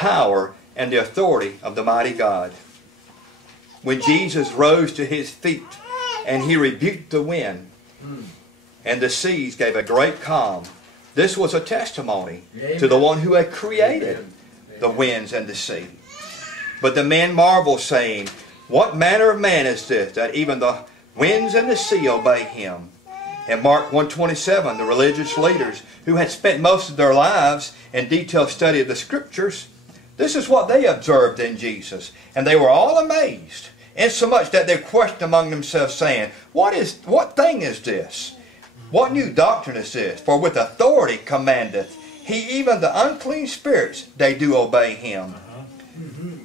power and the authority of the mighty God. When Jesus rose to his feet and he rebuked the wind and the seas gave a great calm, this was a testimony to the one who had created the winds and the sea. But the men marveled, saying, what manner of man is this, that even the winds and the sea obey him? In Mark 1:27, the religious leaders who had spent most of their lives in detailed study of the Scriptures, this is what they observed in Jesus. And they were all amazed, insomuch that they questioned among themselves, saying, what thing is this? What new doctrine is this? For with authority commandeth he even the unclean spirits, they do obey him.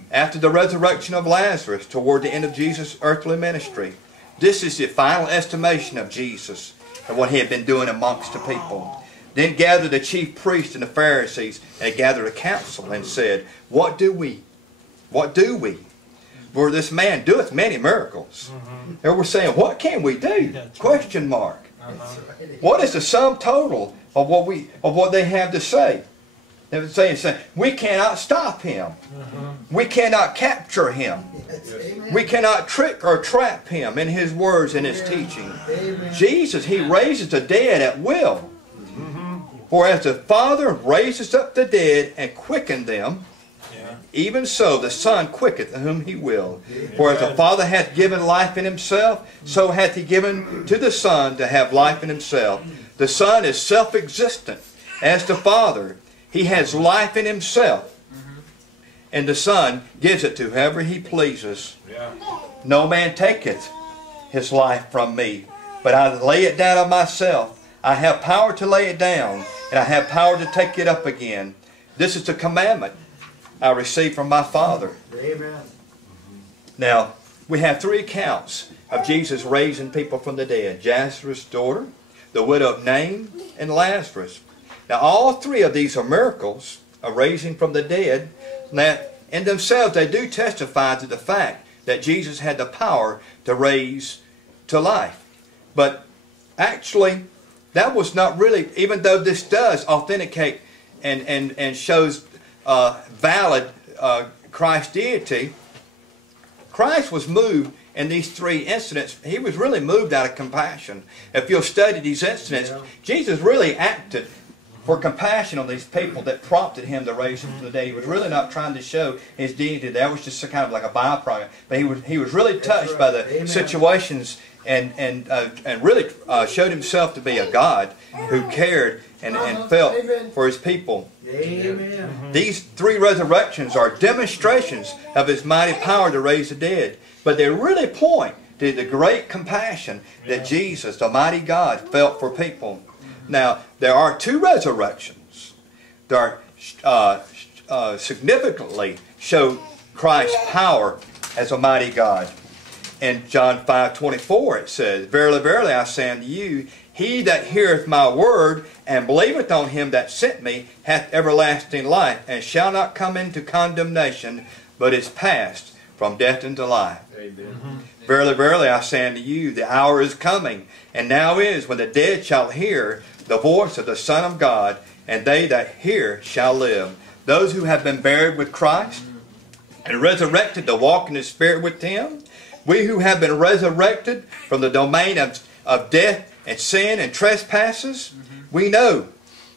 After the resurrection of Lazarus, toward the end of Jesus' earthly ministry, this is the final estimation of Jesus and what he had been doing amongst the people. Then gathered the chief priests and the Pharisees, and they gathered a council and said, what do we? For this man doeth many miracles. They were saying, what can we do? Question mark. What is the sum total of what they have to say? They were saying, we cannot stop him. We cannot capture him. We cannot trick or trap him in his words and his teaching. Jesus, he raises the dead at will. For as the Father raises up the dead and quickened them, even so the Son quicketh whom he will. For as the Father hath given life in himself, so hath he given to the Son to have life in himself. The Son is self-existent as the Father. He has life in himself. And the Son gives it to whoever he pleases. No man taketh his life from me, but I lay it down of myself. I have power to lay it down, and I have power to take it up again. This is the commandment I received from my Father. Amen. Now, we have three accounts of Jesus raising people from the dead. Jairus' daughter, the widow of Nain, and Lazarus. Now, all three of these are miracles of raising from the dead. Now, in themselves, they do testify to the fact that Jesus had the power to raise to life. But actually, that was not really, even though this does authenticate and shows valid Christ's deity, Christ was moved in these three incidents. He was really moved out of compassion. If you'll study these incidents, Jesus really acted for compassion on these people that prompted him to raise them from the dead. He was really not trying to show his deity. That was just kind of like a byproduct. But he was really touched by the situations and really showed himself to be a God who cared and felt for his people. Amen. These three resurrections are demonstrations of his mighty power to raise the dead. But they really point to the great compassion that Jesus, the mighty God, felt for people. Now, there are two resurrections that are significantly show Christ's power as a mighty God. In John 5:24 it says, Verily, verily, I say unto you, he that heareth my word and believeth on him that sent me hath everlasting life, and shall not come into condemnation, but is passed from death into life. Amen. Verily, verily, I say unto you, the hour is coming, and now is, when the dead shall hear the voice of the Son of God, and they that hear shall live. Those who have been buried with Christ and resurrected to walk in the Spirit with him, we who have been resurrected from the domain of death and sin and trespasses, we know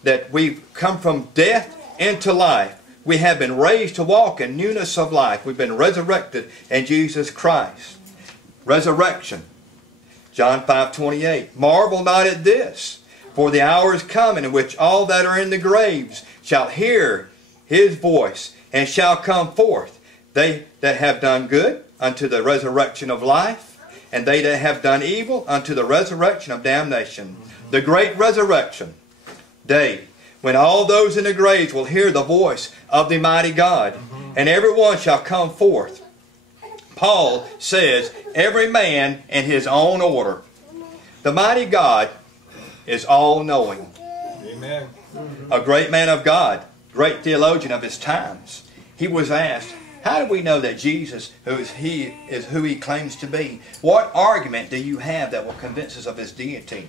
that we've come from death into life. We have been raised to walk in newness of life. We've been resurrected in Jesus Christ. Resurrection. John 5:28. Marvel not at this, for the hour is coming in which all that are in the graves shall hear his voice, and shall come forth. They that have done good unto the resurrection of life, and they that have done evil unto the resurrection of damnation. The great resurrection day, when all those in the graves will hear the voice of the mighty God, and every one shall come forth. Paul says, every man in his own order. The mighty God is all-knowing. Amen. A great man of God, great theologian of his times, he was asked, how do we know that Jesus is who he claims to be? What argument do you have that will convince us of his deity?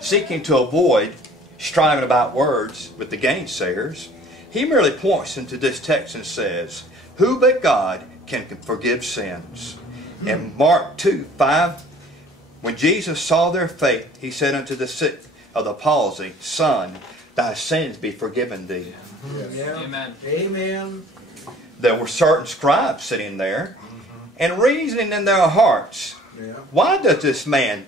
Seeking to avoid striving about words with the gainsayers, he merely points into this text and says, who but God can forgive sins? In Mark 2:5, when Jesus saw their faith, he said unto the sick of the palsy, Son, thy sins be forgiven thee. Yeah. Amen. Amen. There were certain scribes sitting there and reasoning in their hearts, Yeah. why does this man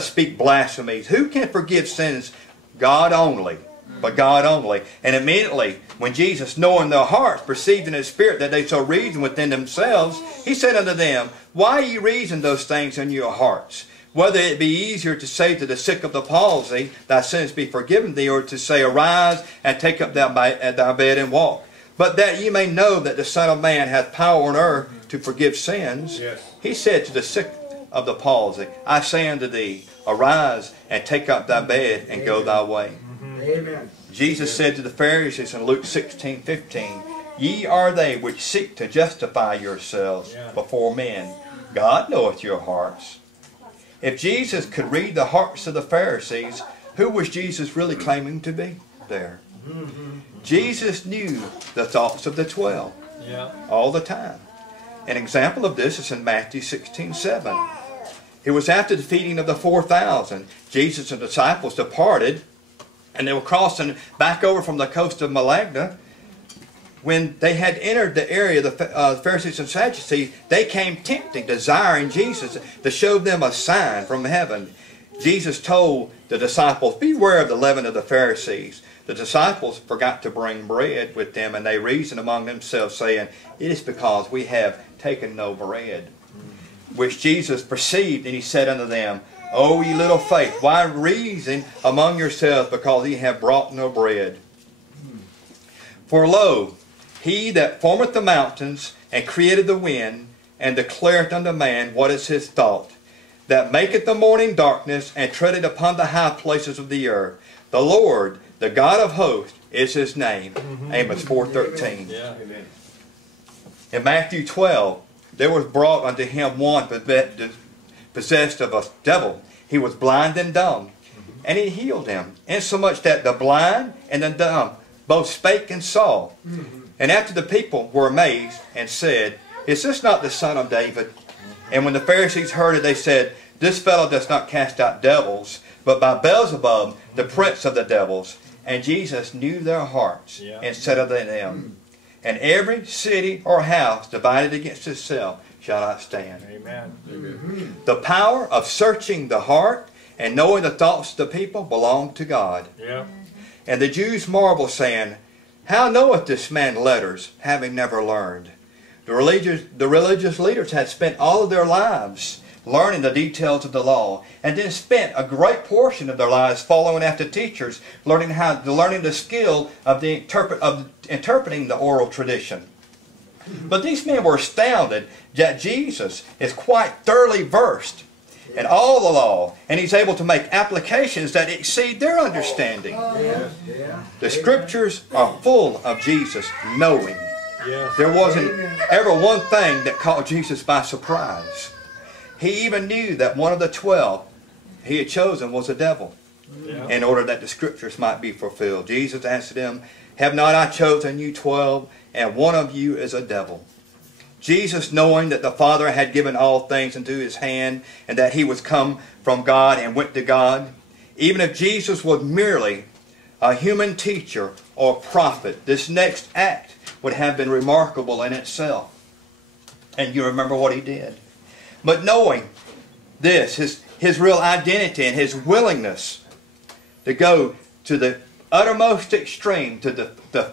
speak blasphemies? Who can forgive sins? God only. But God only. And immediately, when Jesus, knowing their hearts, perceived in his spirit that they so reasoned within themselves, he said unto them, why ye reason those things in your hearts? Whether it be easier to say to the sick of the palsy, thy sins be forgiven thee, or to say, arise and take up thy bed and walk. But that ye may know that the Son of Man hath power on earth to forgive sins, Yes. he said to the sick of the palsy, I say unto thee, arise and take up thy bed and go thy way. Amen. Jesus said to the Pharisees in Luke 16:15, ye are they which seek to justify yourselves before men. God knoweth your hearts. If Jesus could read the hearts of the Pharisees, who was Jesus really claiming to be there? Jesus knew the thoughts of the 12 Yeah. all the time. An example of this is in Matthew 16:7. It was after the feeding of the 4,000. Jesus and the disciples departed, and they were crossing back over from the coast of Malagna. When they had entered the area of the Pharisees and Sadducees, they came tempting, desiring Jesus to show them a sign from heaven. Jesus told the disciples, beware of the leaven of the Pharisees. The disciples forgot to bring bread with them, and they reasoned among themselves, saying, it is because we have taken no bread. Which Jesus perceived, and he said unto them, O ye little faith, why reason among yourselves, because ye have brought no bread? For lo, he that formeth the mountains, and created the wind, and declareth unto man what is his thought, that maketh the morning darkness, and treadeth upon the high places of the earth. The Lord, the God of hosts, is his name. Amos 4:13. Yeah. Amen. In Matthew 12, there was brought unto him one possessed of a devil. He was blind and dumb, and he healed him, insomuch that the blind and the dumb both spake and saw. And after the people were amazed, and said, is this not the son of David? And when the Pharisees heard it, they said, this fellow does not cast out devils, but by Beelzebub, the prince of the devils. And Jesus knew their hearts, and said unto them, and every city or house divided against itself shall not stand. Amen. The power of searching the heart and knowing the thoughts of the people belong to God. Yeah. And the Jews marveled, saying, how knoweth this man letters, having never learned? The religious leaders had spent all of their lives learning the details of the law, and then spent a great portion of their lives following after teachers, learning the skill of interpreting the oral tradition. But these men were astounded that Jesus is quite thoroughly versed in all the law, and he's able to make applications that exceed their understanding. Yeah. Yeah. The scriptures are full of Jesus knowing. Yes. There wasn't ever one thing that caught Jesus by surprise. He even knew that one of the 12 he had chosen was a devil, in order that the scriptures might be fulfilled. Jesus answered him, have not I chosen you 12, and one of you is a devil? Jesus, knowing that the Father had given all things into his hand, and that he was come from God and went to God, even if Jesus was merely a human teacher or prophet, this next act would have been remarkable in itself. And you remember what he did. But knowing this, his real identity and his willingness to go to the uttermost extreme, to the